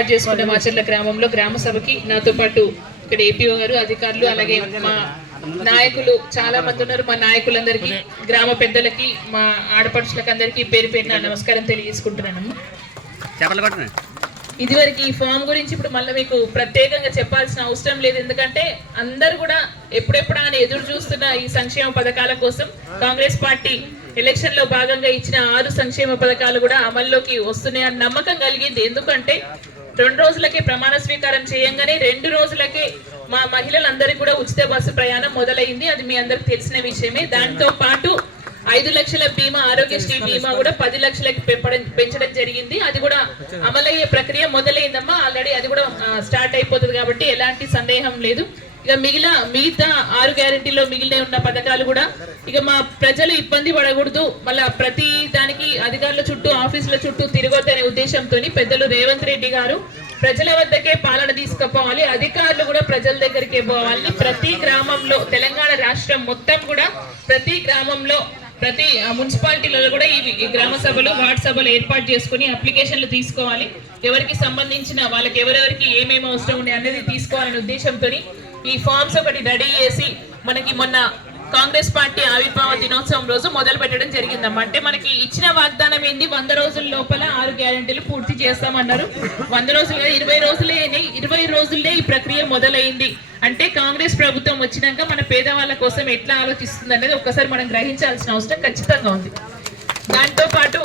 ఏర్పాటు చేసుకున్న మాచర్ల గ్రామంలో గ్రామ సభకి నాతో పాటు ఇక్కడ ఏపీఓ గారు, అధికారులు, అలాగే మా నాయకులు చాలా మంది ఉన్నారు. మా నాయకులందరికీ, గ్రామ పెద్దలకి, మా ఆడపడుచులకు అందరికీ పేరు పేరున నమస్కారం తెలియజేసుకుంటున్నాను. ఇదివరకు ఈ ఫామ్ గురించి ఇప్పుడు మళ్ళీ మీకు ప్రత్యేకంగా చెప్పాల్సిన అవసరం లేదు. ఎందుకంటే అందరు కూడా ఎప్పుడెప్పుడు అని ఎదురు చూస్తున్న ఈ సంక్షేమ పథకాల కోసం కాంగ్రెస్ పార్టీ ఎలక్షన్ లో భాగంగా ఇచ్చిన 6 సంక్షేమ పథకాలు కూడా అమల్లోకి వస్తున్నాయని నమ్మకం కలిగింది. ఎందుకంటే 2 రోజులకే ప్రమాణ స్వీకారం చేయంగానే 2 రోజులకే మా మహిళలందరికీ కూడా ఉచిత బస్సు ప్రయాణం మొదలైంది. అది మీ అందరికి తెలిసిన విషయమే. దాంతో పాటు 5 లక్షల బీమా, ఆరోగ్యశ్రీ బీమా కూడా 10 లక్షలకి పెంచడం జరిగింది. అది కూడా అమలయ్యే ప్రక్రియ మొదలైందమ్మా. ఆల్రెడీ అది కూడా స్టార్ట్ అయిపోతుంది కాబట్టి ఎలాంటి సందేహం లేదు. ఇక మిగతా 6 గ్యారెంటీలో మిగిలిన ఉన్న పథకాలు కూడా ఇక మా ప్రజలు ఇబ్బంది పడకూడదు, మళ్ళీ ప్రతి దానికి అధికారుల చుట్టూ, ఆఫీసుల చుట్టూ తిరగొద్దనే ఉద్దేశంతో పెద్దలు రేవంత్ రెడ్డి గారు ప్రజల వద్దకే పాలన తీసుకుపోవాలి, అధికారులు కూడా ప్రజల దగ్గరికే పోవాలి. ప్రతి గ్రామంలో, తెలంగాణ రాష్ట్రం మొత్తం కూడా ప్రతి గ్రామంలో, ప్రతి మున్సిపాలిటీలలో కూడా ఈ గ్రామ సభలు, వార్డు సభలు ఏర్పాటు చేసుకుని అప్లికేషన్లు తీసుకోవాలి. ఎవరికి సంబంధించిన వాళ్ళకి ఎవరెవరికి ఏమేమి అవసరం ఉన్నాయి అనేది తీసుకోవాలనే ఉద్దేశంతో ఈ ఫామ్స్ ఒకటి రెడీ చేసి మనకి మొన్న కాంగ్రెస్ పార్టీ ఆవిర్భావ దినోత్సవం రోజు మొదలు పెట్టడం జరిగిందమ్మా. అంటే మనకి ఇచ్చిన వాగ్దానం ఏంది, 100 రోజుల లోపల 6 గ్యారెంటీలు పూర్తి చేస్తామన్నారు. 100 రోజులు 20 రోజులే, 20 రోజుల్లో ఈ ప్రక్రియ మొదలైంది. అంటే కాంగ్రెస్ ప్రభుత్వం వచ్చినాక మన పేదవాళ్ళ కోసం ఎట్లా ఆలోచిస్తుంది అనేది ఒక్కసారి మనం గ్రహించాల్సిన అవసరం ఖచ్చితంగా ఉంది. దాంతో పాటు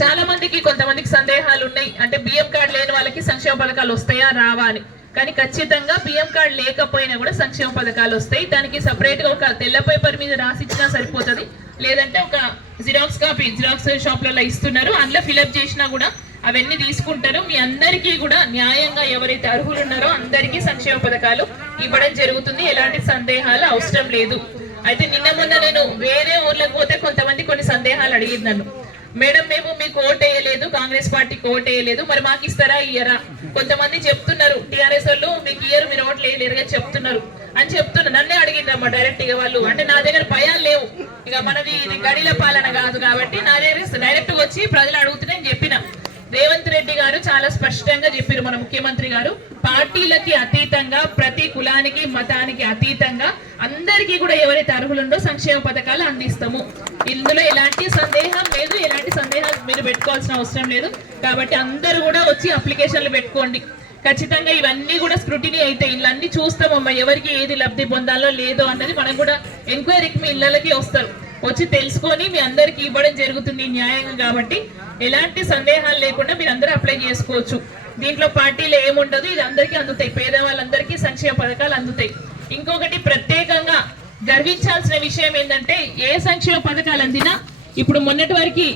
చాలా మందికి, కొంతమందికి సందేహాలు ఉన్నాయి. అంటే బియ్యం కార్డు లేని వాళ్ళకి సంక్షేమ పథకాలు వస్తాయా రావా అని. కానీ ఖచ్చితంగా బియ్యం కార్డు లేకపోయినా కూడా సంక్షేమ పథకాలు వస్తాయి. దానికి సపరేట్ గా ఒక తెల్ల పేపర్ మీద రాసిచ్చినా సరిపోతుంది, లేదంటే ఒక జిరాక్స్ కాపీ జిరాక్స్ షాప్లలో ఇస్తున్నారు, అందులో ఫిలప్ చేసినా కూడా అవన్నీ తీసుకుంటారు. మీ అందరికీ కూడా న్యాయంగా ఎవరైతే అర్హులు ఉన్నారో అందరికీ సంక్షేమ పథకాలు ఇవ్వడం జరుగుతుంది. ఎలాంటి సందేహాలు అవసరం లేదు. అయితే నిన్న మొన్న నేను వేరే ఊర్లకు పోతే కొంతమంది కొన్ని సందేహాలు అడిగింది నన్ను. మేడం, మేము మీకు ఓట్ వేయలేదు, కాంగ్రెస్ పార్టీకి ఓట్ వేయలేదు, మరి మాకు ఇస్తారా ఇయ్యరా? కొంతమంది చెప్తున్నారు టీఆర్ఎస్ వాళ్ళు మీకు ఇయ్యరు, మీరు ఓట్లు వేయలేరుగా చెప్తున్నారు అని చెప్తున్నారు. నన్నే అడిగిందమ్మా డైరెక్ట్ గా వాళ్ళు. అంటే నా దగ్గర భయాలు లేవు, ఇక మనది ఇది గడిల పాలన కాదు కాబట్టి నా దగ్గర డైరెక్ట్ వచ్చి ప్రజలు అడుగుతున్నాయని చెప్పిన. రేవంత్ రెడ్డి గారు చాలా స్పష్టంగా చెప్పారు, మన ముఖ్యమంత్రి గారు, పార్టీలకి అతీతంగా, ప్రతి కులానికి మతానికి అతీతంగా అందరికీ కూడా ఎవరైతే అర్హులుండో సంక్షేమ పథకాలు అందిస్తాము. ఇందులో ఎలాంటి సందేహం లేదు, ఎలాంటి సందేహాలు మీరు పెట్టుకోవాల్సిన అవసరం లేదు. కాబట్టి అందరూ కూడా వచ్చి అప్లికేషన్లు పెట్టుకోండి. ఖచ్చితంగా ఇవన్నీ కూడా స్క్రూటినీ అయితే ఇళ్ళన్నీ చూస్తామమ్మా, ఎవరికి ఏది లబ్ధి పొందాలో లేదో అన్నది మనం కూడా ఎంక్వైరీకి మీ ఇళ్ళకి వస్తారు, వచ్చి తెలుసుకొని మీ అందరికి ఇవ్వడం జరుగుతుంది న్యాయంగా. కాబట్టి ఎలాంటి సందేహాలు లేకుండా మీరు అందరూ అప్లై చేసుకోవచ్చు. దీంట్లో పార్టీలు ఏముండదు, ఇది అందరికీ అందుతాయి, పేదవాళ్ళందరికీ సంక్షేమ పథకాలు అందుతాయి. ఇంకొకటి ప్రత్యేకంగా గర్వించాల్సిన విషయం ఏంటంటే ఏ సంక్షేమ పథకాలు అందినా ఇప్పుడు మొన్నటి వరకు